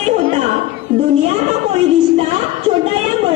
नहीं होता. दुनिया का कोई रिश्ता छोटा या बड़ा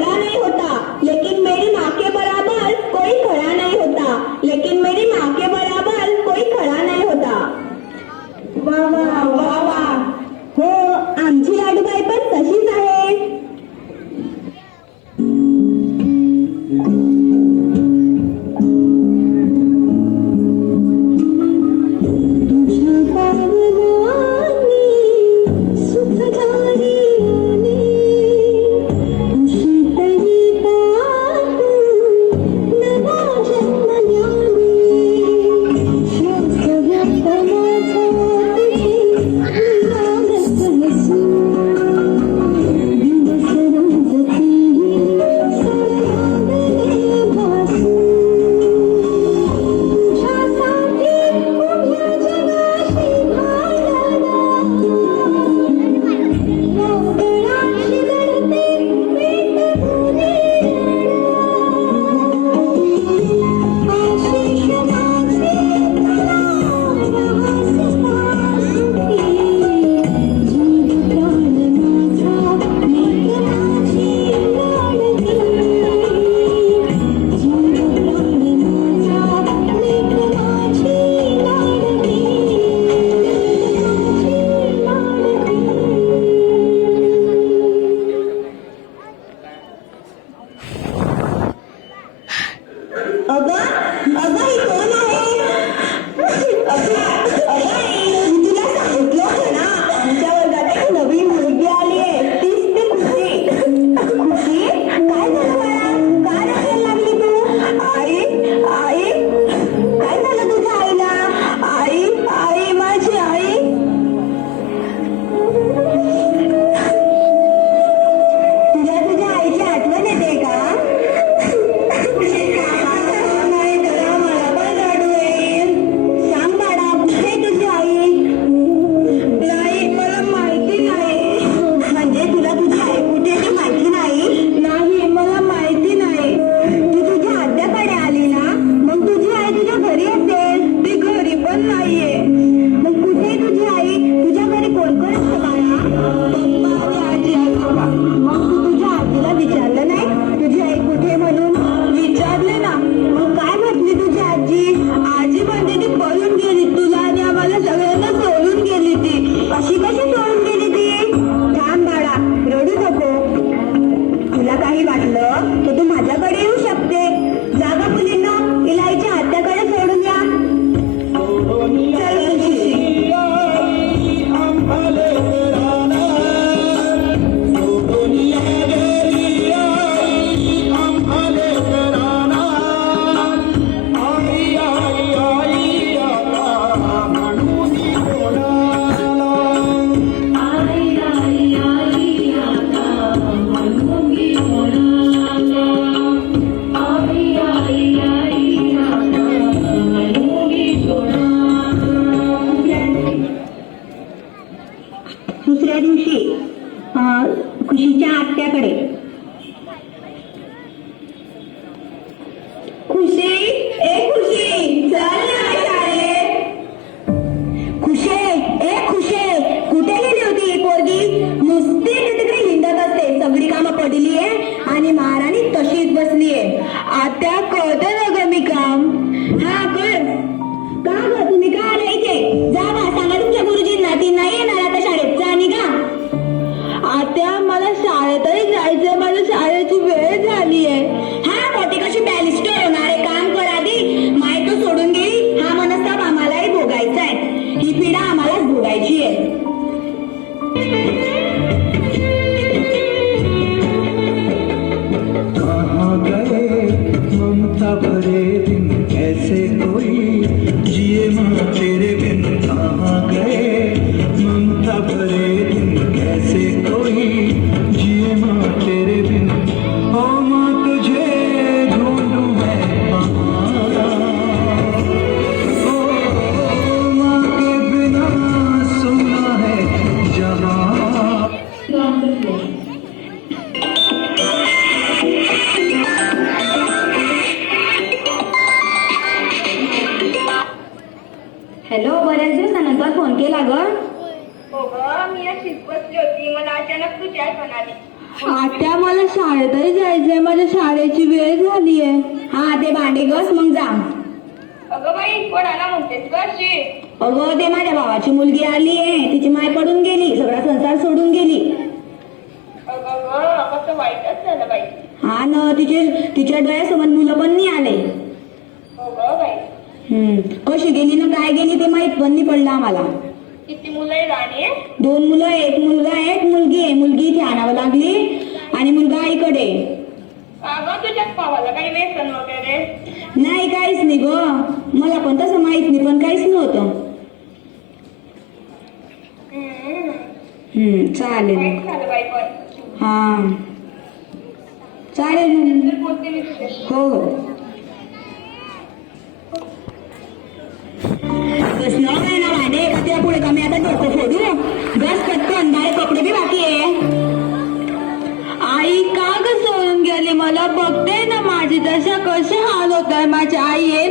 खुशीच्या आत्याकडे. आता मला शाळेतही जायचं माझ्या शाळेची वेळ झाली आहे मला अचानक तुझी आठवण आली आता मला शाळेतही जायचंय. माझ्या शाळेची वेळ झाली आहे हा ते भांडे गस मग जा. अगं बाई कोणाला म्हणतेस अशी? अगं ते माझ्या भावाची मुलगी आली आहे तिची माय पडून गेली. सगळा संसार सोडून गेली. अगं ग कसं वाईटच झालं बाई. हा न तिचे तिच्या डोळ्यासमोर मुलं पण नाही आले. हो बाई. हम्म. कशी गेली ना काय गेली ते माहीत पण नाही पडलं आम्हाला. किती मुलं आहे राणी दोन मुलं एक मुलगा एक मुलगी. आहे मुलगी इथे आणावं लागली आणि मुलगा आईकडे. अगं तुझ्याच पावाला काही व्यसन वगैरे? नाही काहीच नाही ग. मला पण तसं माहीत नाही पण काहीच नव्हतं. हम्म. चालेल. वाईट झालं बाई पण. हा. चालेल. बोलते मी हो हो. कसलं काय ना भांडे त्या पुढे का मी आता डोकं फोडू बस पटकन बाहेर कपडे बी बाकी आहे आई का ग सोडून गेली मला बघते ना माझी दशा कशी हाल होत आहे माझी आई ये